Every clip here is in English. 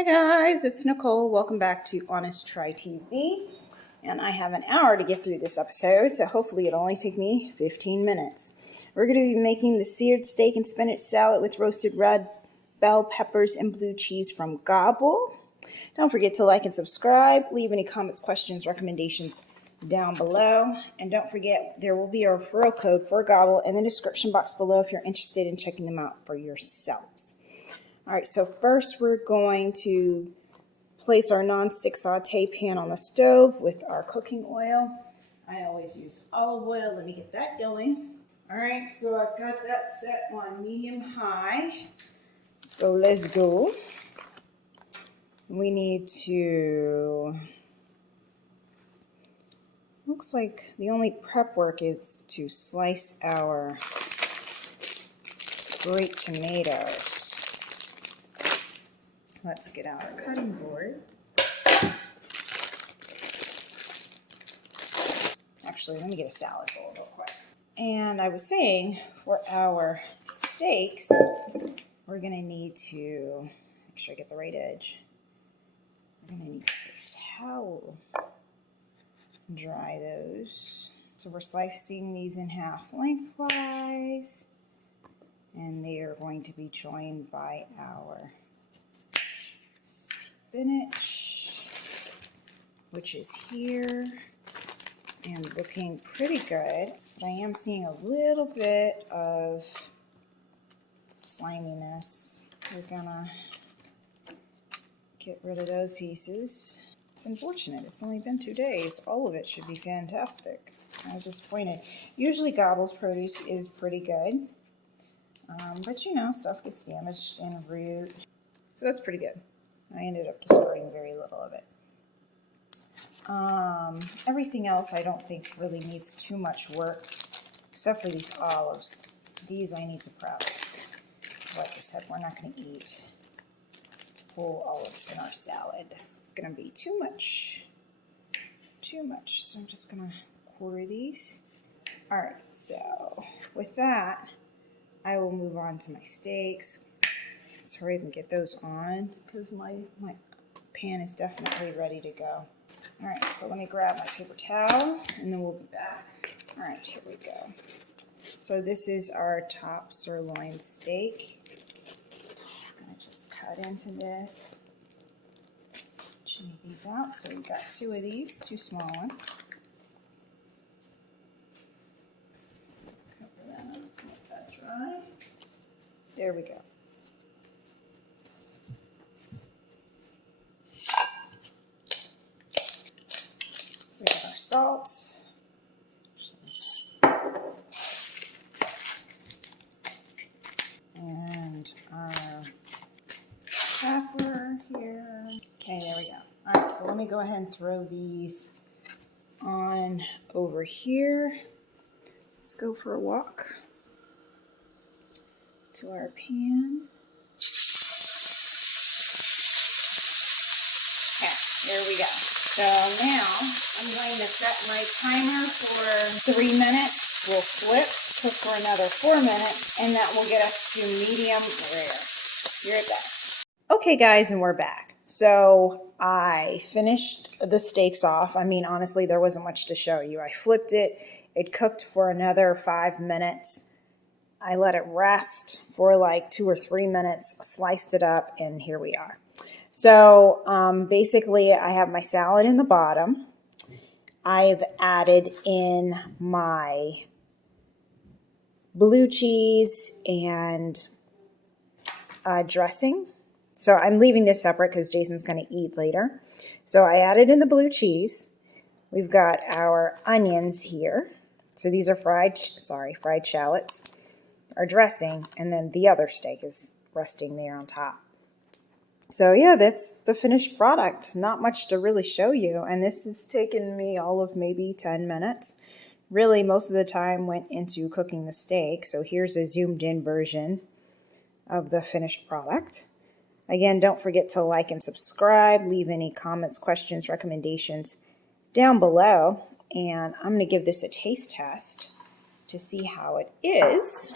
Hi guys, it's Nicole. Welcome back to Honest Try TV. And I have an hour to get through this episode, so hopefully it'll only take me 15 minutes. We're going to be making the seared steak and spinach salad with roasted red bell peppers and blue cheese from Gobble. Don't forget to like and subscribe. Leave any comments, questions, recommendations down below. And don't forget, there will be a referral code for Gobble in the description box below if you're interested in checking them out for yourselves. All right, so first we're going to place our nonstick saute pan on the stove with our cooking oil. I always use olive oil. Let me get that going. All right, so I've got that set on medium-high. So let's go. We need to, looks like the only prep work is to slice our great tomatoes. Let's get out our cutting board. Actually, let me get a salad bowl real quick. And I was saying, for our steaks, we're going to need to, make sure I get the right edge. We're going to need a towel. Dry those. So we're slicing these in half lengthwise. And they are going to be joined by our spinach, which is here and looking pretty good. But I am seeing a little bit of sliminess. We're gonna get rid of those pieces. It's unfortunate. It's only been 2 days. All of it should be fantastic. I was disappointed. Usually Gobble's produce is pretty good. But you know, stuff gets damaged in root. So that's pretty good. I ended up discarding very little of it. Everything else I don't think really needs too much work, except for these olives. These I need to prep. Like I said, we're not going to eat whole olives in our salad. It's going to be too much. Too much. So I'm just going to quarter these. All right, so with that, I will move on to my steaks. Let's hurry up and get those on because my pan is definitely ready to go. All right, so let me grab my paper towel and then we'll be back. All right, here we go. So this is our top sirloin steak. I'm gonna just cut into this. Jimmy these out. So we've got 2 of these, 2 small ones. So cover that up, let that dry. There we go. So we got our salt, and our pepper here. Okay, there we go. All right, so let me go ahead and throw these on over here. Let's go for a walk to our pan. Okay, there we go. So now I'm going to set my timer for 3 minutes. We'll flip, cook for another 4 minutes, and that will get us to medium rare. You're back. Okay, guys, and we're back. So I finished the steaks off. I mean, honestly, there wasn't much to show you. I flipped it. It cooked for another 5 minutes. I let it rest for like 2 or 3 minutes, sliced it up, and here we are. So basically, I have my salad in the bottom. I've added in my blue cheese and dressing. So I'm leaving this separate because Jason's going to eat later. So I added in the blue cheese. We've got our onions here. So these are fried shallots. Our dressing, and then the other steak is resting there on top. So yeah, that's the finished product. Not much to really show you. And this has taken me all of maybe 10 minutes. Really, most of the time went into cooking the steak. So here's a zoomed in version of the finished product. Again, don't forget to like and subscribe. Leave any comments, questions, recommendations down below. And I'm going to give this a taste test to see how it is.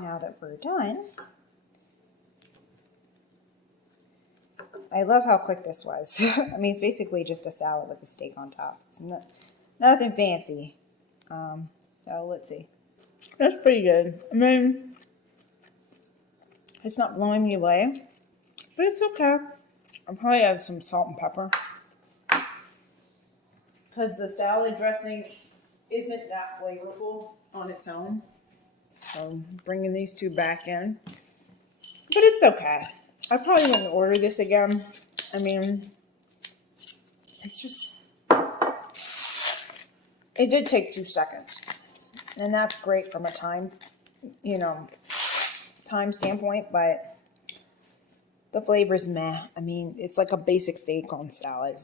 Now that we're done. I love how quick this was. I mean, it's basically just a salad with a steak on top. It's nothing fancy. So let's see. That's pretty good. I mean, it's not blowing me away, but it's okay. I'll probably add some salt and pepper because the salad dressing isn't that flavorful on its own. So bringing these two back in, but it's okay. I probably wouldn't order this again. I mean, it's just, it did take 2 seconds, and that's great from a time standpoint, but the flavor's meh. I mean, it's like a basic steak on salad.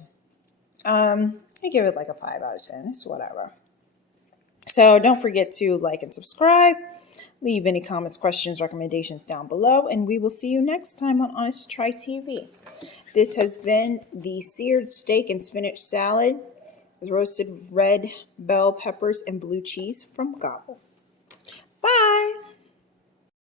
I give it like a 5 out of 10. It's whatever. So don't forget to like and subscribe. Leave any comments, questions, recommendations down below, and we will see you next time on Honest Try TV. This has been the seared steak and spinach salad with roasted red bell peppers and blue cheese from Gobble. Bye!